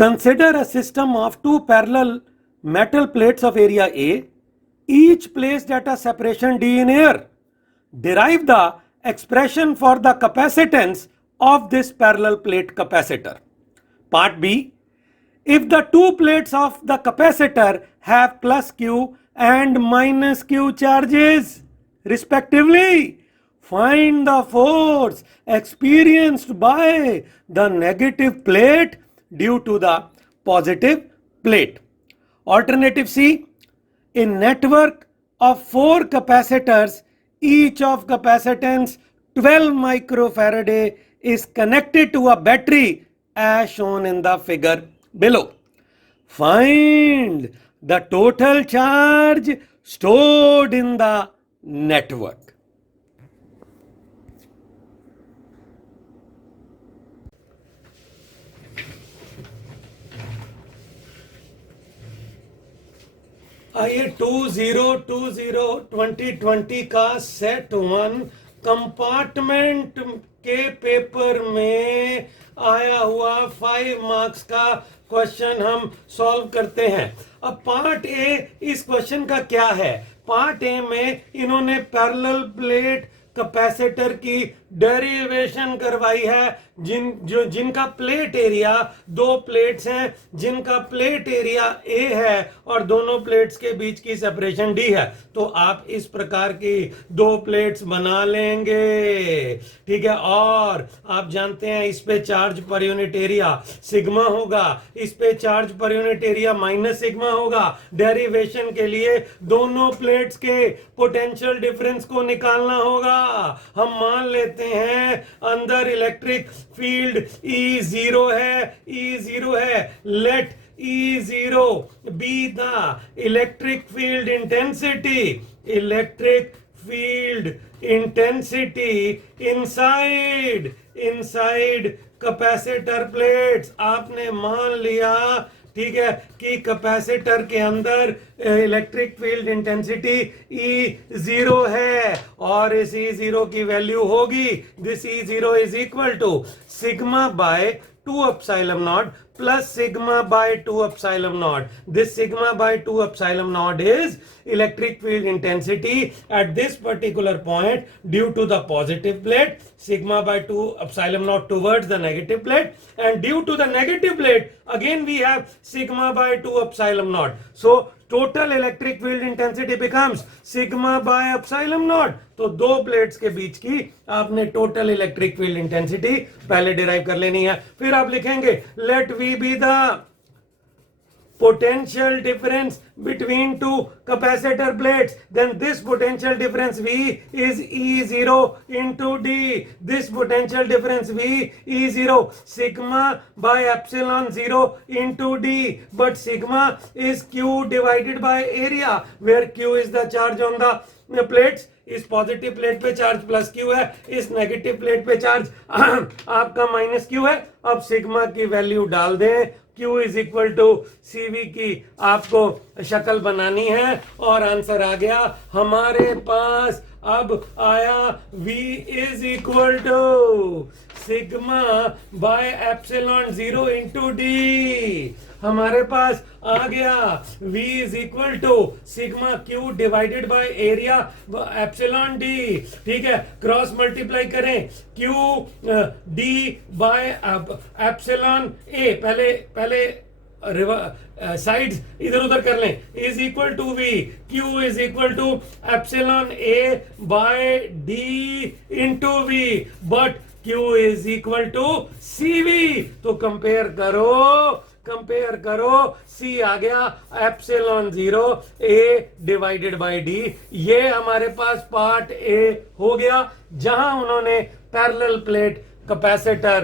Consider a system of two parallel metal plates of area A, each placed at a separation d in air. Derive the expression for the capacitance of this parallel plate capacitor. Part B. If the two plates of the capacitor have plus Q and minus Q charges respectively, find the force experienced by the negative plate due to the positive plate. Alternative C. In network of 4 capacitors, each of capacitance 12 microfarad is connected to a battery as shown in the figure below. Find the total charge stored in the network. आइए 2020 का set 1 compartment के paper में आया हुआ 5 marks का question हम solve करते हैं। अब पार्ट ए इस क्वेश्चन का क्या है? पार्ट ए में इन्होंने पैरेलल प्लेट कैपेसिटर की डेरिवेशन करवाई है, जिनका प्लेट एरिया 2 प्लेट्स हैं, जिनका प्लेट एरिया ए है और दोनों प्लेट्स के बीच की सेपरेशन डी है। तो आप इस प्रकार की 2 प्लेट्स बना लेंगे, ठीक है। और आप जानते हैं इस पे charge per unit area sigma होगा, इस पे charge per unit area minus sigma होगा। डेरिवेशन के लिए दोनों प्लेट्स के पोटेंशियल डिफरेंस को निकालना होगा। हम मान लेते हैं अंदर इलेक्ट्रिक फील्ड E0 है, E0 है। Let E0 be the electric field intensity, electric field intensity inside capacitor plates. आपने मान लिया, ठीक है, कि कैपेसिटर के अंदर इलेक्ट्रिक फील्ड इंटेंसिटी E0 है और इस E0 की वैल्यू होगी, this E0 is equal to sigma by 2 epsilon naught plus sigma by 2 epsilon naught. This sigma by 2 epsilon naught is electric field intensity at this particular point due to the positive plate, sigma by 2 epsilon naught towards the negative plate, and due to the negative plate again we have sigma by 2 epsilon naught. So total electric field intensity becomes sigma by epsilon naught. तो 2 plates के बीच की आपने total electric field intensity पहले derive कर लेनी है। फिर आप लिखेंगे let V be the potential difference between 2 capacitor plates, then this potential difference V is E0 into D. This potential difference V E0 sigma by epsilon 0 into D, but sigma is Q divided by area, where Q is the charge on the plates. इस positive plate पे charge plus Q है, इस negative plate पे charge आपका minus Q है। अब sigma की value डाल दें, Q is equal to CV की आपको शक्ल बनानी है और आंसर आ गया हमारे पास। अब आया V is equal to sigma by epsilon 0 into D. हमारे पास आ गया V is equal to sigma Q divided by area epsilon D, ठीक है। क्रॉस मल्टीप्लाई करें Q D by epsilon A, पहले साइड्स इधर उधर कर लें, is equal to V, Q is equal to epsilon A by D into V, but Q is equal to CV। तो compare करो, C आ गया epsilon 0 A divided by D। ये हमारे पास पार्ट A हो गया, जहां उन्होंने पैरेलल प्लेट कैपेसिटर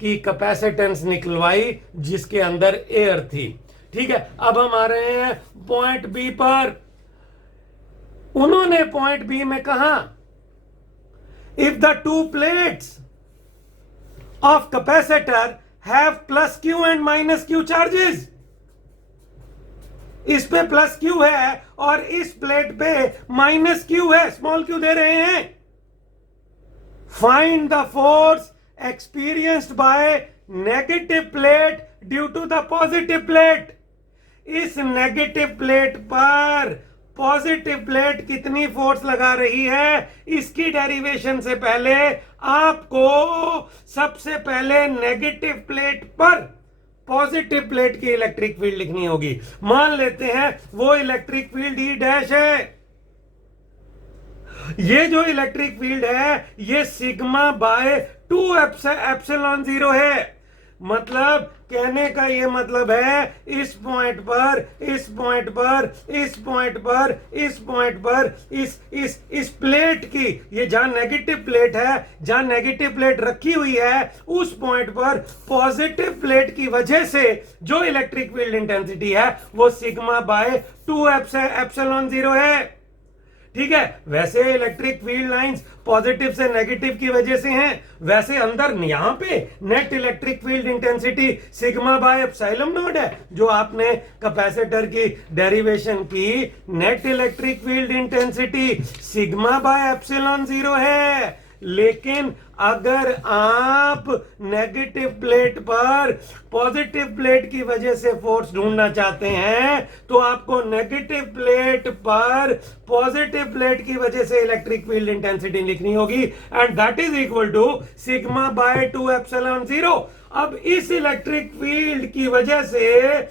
की कैपेसिटेंस निकलवाई जिसके अंदर एयर थी, ठीक है। अब हम आ रहे हैं पॉइंट बी पर। उन्होंने पॉइंट बी में कहा if the 2 plates of capacitor have plus Q and minus Q charges, इस पे प्लस क्यू है और इस प्लेट पे माइनस क्यू है, स्मॉल क्यू दे रहे हैं। Find the force experienced by negative plate due to the positive plate. इस नेगेटिव प्लेट पर पॉजिटिव प्लेट कितनी फोर्स लगा रही है, इसकी डेरिवेशन से पहले आपको सबसे पहले नेगेटिव प्लेट पर पॉजिटिव प्लेट की इलेक्ट्रिक फील्ड लिखनी होगी। मान लेते हैं वो इलेक्ट्रिक फील्ड ई डैश है। ये जो इलेक्ट्रिक फील्ड है ये सिग्मा बाय 2 एप्सिलॉन 0 है। मतलब कहने का ये मतलब है इस पॉइंट पर, इस पॉइंट पर, इस पॉइंट पर, इस पॉइंट पर, इस प्लेट की, ये जहां नेगेटिव प्लेट है, जहां नेगेटिव प्लेट रखी हुई है, उस पॉइंट पर पॉजिटिव प्लेट की वजह से जो इलेक्ट्रिक फील्ड इंटेंसिटी है वो सिग्मा बाय 2 एप्सिलॉन 0 है। ठीक है, वैसे इलेक्ट्रिक फील्ड लाइंस पॉजिटिव से नेगेटिव की वजह से हैं, वैसे अंदर यहां पे net electric field intensity sigma by epsilon not है। जो आपने कैपेसिटर की डेरिवेशन की, net electric field intensity sigma by epsilon 0 है। लेकिन अगर आप नेगेटिव प्लेट पर पॉजिटिव प्लेट की वजह से फोर्स ढूंढना चाहते हैं तो आपको नेगेटिव प्लेट पर पॉजिटिव प्लेट की वजह से इलेक्ट्रिक फील्ड इंटेंसिटी लिखनी होगी and that is equal to sigma by 2 epsilon 0। अब इस इलेक्ट्रिक फील्ड की वजह से,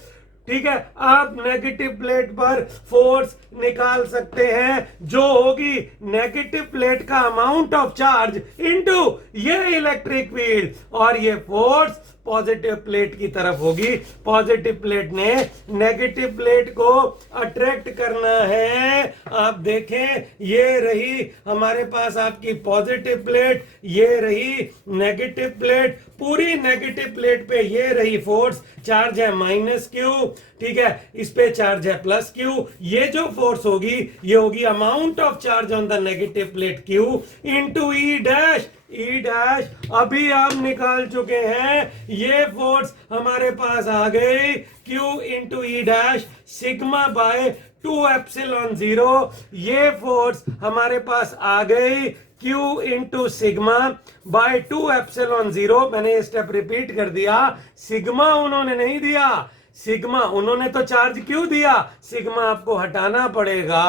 ठीक है, आप नेगेटिव प्लेट पर फोर्स निकाल सकते हैं जो होगी नेगेटिव प्लेट का अमाउंट ऑफ चार्ज इनटू ये इलेक्ट्रिक फील्ड, और ये फोर्स पॉजिटिव प्लेट की तरफ होगी। पॉजिटिव प्लेट ने नेगेटिव प्लेट को अट्रैक्ट करना है। आप देखें, ये रही हमारे पास आपकी पॉजिटिव प्लेट, ये रही नेगेटिव प्लेट। पूरी नेगेटिव प्लेट पे ये रही फोर्स, चार्ज है -q, ठीक है, इस पे चार्ज है +q। ये जो फोर्स होगी ये होगी amount of charge on the negative plate q into E dash. E dash अभी आप निकाल चुके हैं, ये फोर्स हमारे पास आ गई q into E dash sigma by 2 epsilon 0। ये फोर्स हमारे पास आ गई q into sigma by 2 epsilon 0। मैंने ये स्टेप रिपीट कर दिया, सिग्मा उन्होंने नहीं दिया, सिग्मा उन्होंने तो चार्ज क्यों दिया, सिग्मा आपको हटाना पड़ेगा।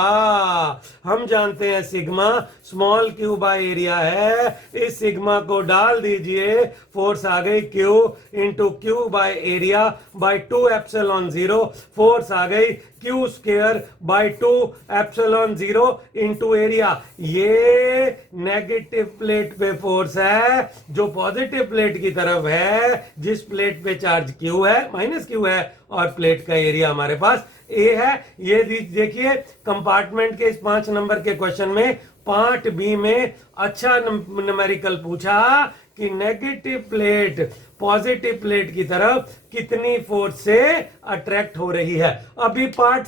हम जानते हैं sigma small Q by area है, इस सिग्मा को डाल दीजिए, फोर्स आ गई Q into Q by area by 2 epsilon 0। Force आ गई Q square by 2 epsilon 0 into area. ये नेगेटिव प्लेट पे फोर्स है जो पॉजिटिव प्लेट की तरफ है, जिस प्लेट पे चार्ज क्यू है, -q है, और प्लेट का एरिया हमारे पास ए है। ये देखिए कंपार्टमेंट के इस 5 नंबर के क्वेश्चन में पार्ट बी में अच्छा न्यूमेरिकल पूछा कि नेगेटिव प्लेट पॉजिटिव प्लेट की तरफ कितनी फोर्स से अट्रैक्ट हो रही है। अभी पार्ट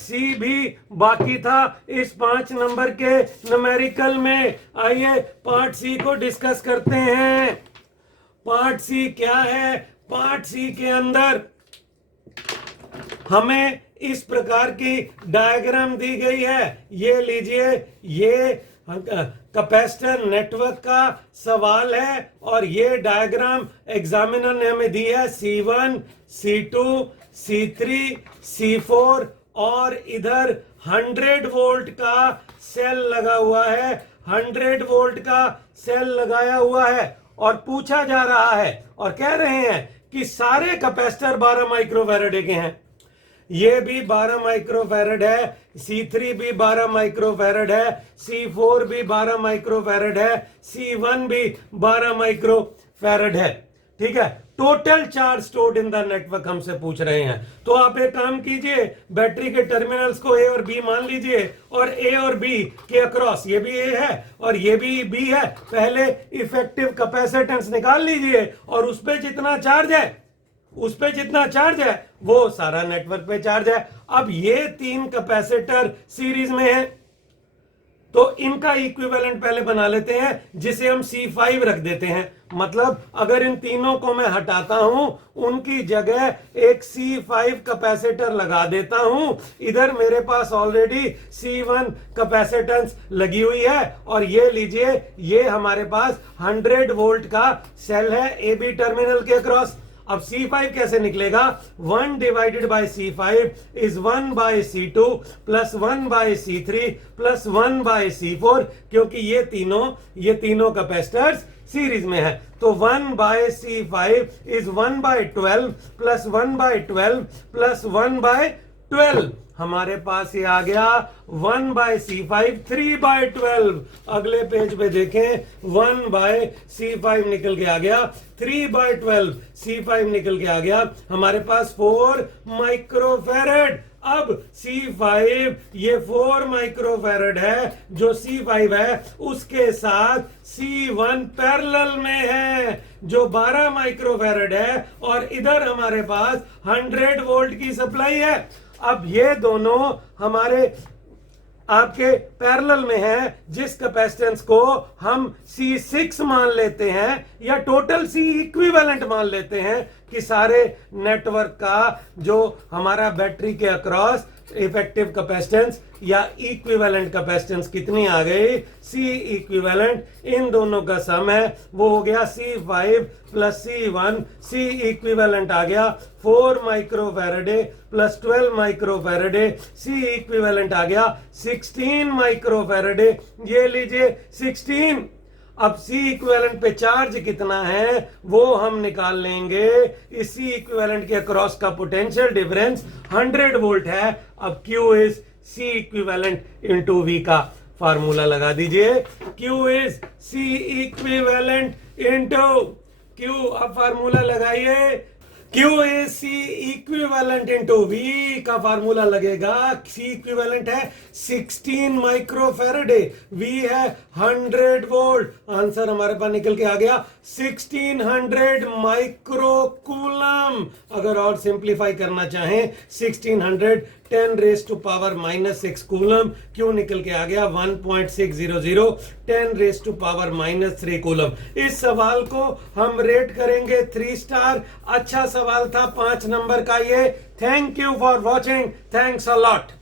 सी भी बाकी था इस 5 नंबर के न्यूमेरिकल में। आइए पार्ट सी को डिस्कस करते हैं। पार्ट सी क्या है, पार्ट सी के अंदर हमें इस प्रकार की डायग्राम दी गई है। ये लीजिए, ये कैपेसिटर नेटवर्क का सवाल है और ये डायग्राम एग्जामिनर ने हमें दी है C1, C2, C3, C4 और इधर 100 वोल्ट का सेल लगा हुआ है, 100 वोल्ट का सेल लगाया हुआ है और पूछा जा रहा है और कह रहे हैं कि सारे कैपेसिटर 12 माइक्रोफैराड के हैं। ये भी 12 माइक्रोफैराड है, C3 भी 12 माइक्रोफैराड है, C4 भी 12 माइक्रोफैराड है, C1 भी 12 माइक्रोफैराड है। ठीक है, total charge stored in the network हमसे पूछ रहे हैं। तो आप एक काम कीजिए, बैटरी के टर्मिनल्स को ए और बी मान लीजिए और ए और बी के अक्रॉस, ये भी ए है और ये भी बी है, पहले इफेक्टिव कैपेसिटेंस निकाल लीजिए और उस पे जितना चार्ज है, उस पे जितना चार्ज है वो सारा नेटवर्क पे चार्ज है। अब ये 3 कैपेसिटर सीरीज में है तो इनका इक्विवेलेंट पहले बना लेते हैं, जिसे हम C5 रख देते हैं। मतलब अगर इन तीनों को मैं हटाता हूं, उनकी जगह एक C5 कैपेसिटर लगा देता हूं। इधर मेरे पास ऑलरेडी C1 कैपेसिटेंस लगी हुई है, और ये लीजिए, ये हमारे पास 100 वोल्ट का सेल है ए बी टर्मिनल के अक्रॉस। अब C5 कैसे निकलेगा? 1 divided by C5 is 1 by C2 plus 1 by C3 plus 1 by C4, क्योंकि ये तीनों कैपेसिटर्स सीरीज में है। तो 1 by C5 is 1 by 12 plus 1 by 12 plus 1 by 12। हमारे पास ये आ गया 1 बाय C5 3 बाय 12। अगले पेज पे देखें, 1 बाय C5 निकल के आ गया, 3 बाय 12 C5 निकल के आ गया, हमारे पास 4 माइक्रोफैरड। अब C5 ये 4 माइक्रोफैरड है, जो C5 है उसके साथ C1 पैरेलल में है जो 12 माइक्रोफैरड है, और इधर हमारे पास 100 वोल्ट की सप्लाई है। अब ये दोनों हमारे आपके पैरेलल में है, जिस कैपेसिटेंस को हम C6 मान लेते हैं या टोटल C इक्विवेलेंट मान लेते हैं कि सारे नेटवर्क का जो हमारा बैटरी के अक्रॉस इफेक्टिव कैपेसिटेंस या इक्विवेलेंट कैपेसिटेंस कितनी आ गई? C इक्विवेलेंट इन दोनों का सम है, वो हो गया C5 plus C1। C equivalent आ गया 4 माइक्रोफैरेडे प्लस 12 माइक्रोफैरेडे। C इक्विवेलेंट आ गया 16 माइक्रोफैरेडे। ये लीजिए 16। अब C इक्विवेलेंट पे चार्ज कितना है वो हम निकाल लेंगे। इस C इक्विवेलेंट के अक्रॉस का पोटेंशियल डिफरेंस 100 वोल्ट है। अब Q is C equivalent into V का फार्मूला लगा दीजिए। Q is C equivalent into Q। अब फार्मूला लगाइए, Q is C equivalent into V का फार्मूला लगेगा। C इक्विवेलेंट है 16 माइक्रोफैरेडे, V है 100 वोल्ट। आंसर हमारे पास निकल के आ गया 1600 माइक्रोकूलम। अगर और सिंप्लीफाई करना चाहें 1600 10 रेज टू पावर -6 कूलम। क्यों निकल के आ गया 1.600 10 रेज टू पावर -3 कूलम। इस सवाल को हम रेट करेंगे 3 स्टार। अच्छा सवाल था, 5 नंबर का ये। Thank you for watching, thanks a lot.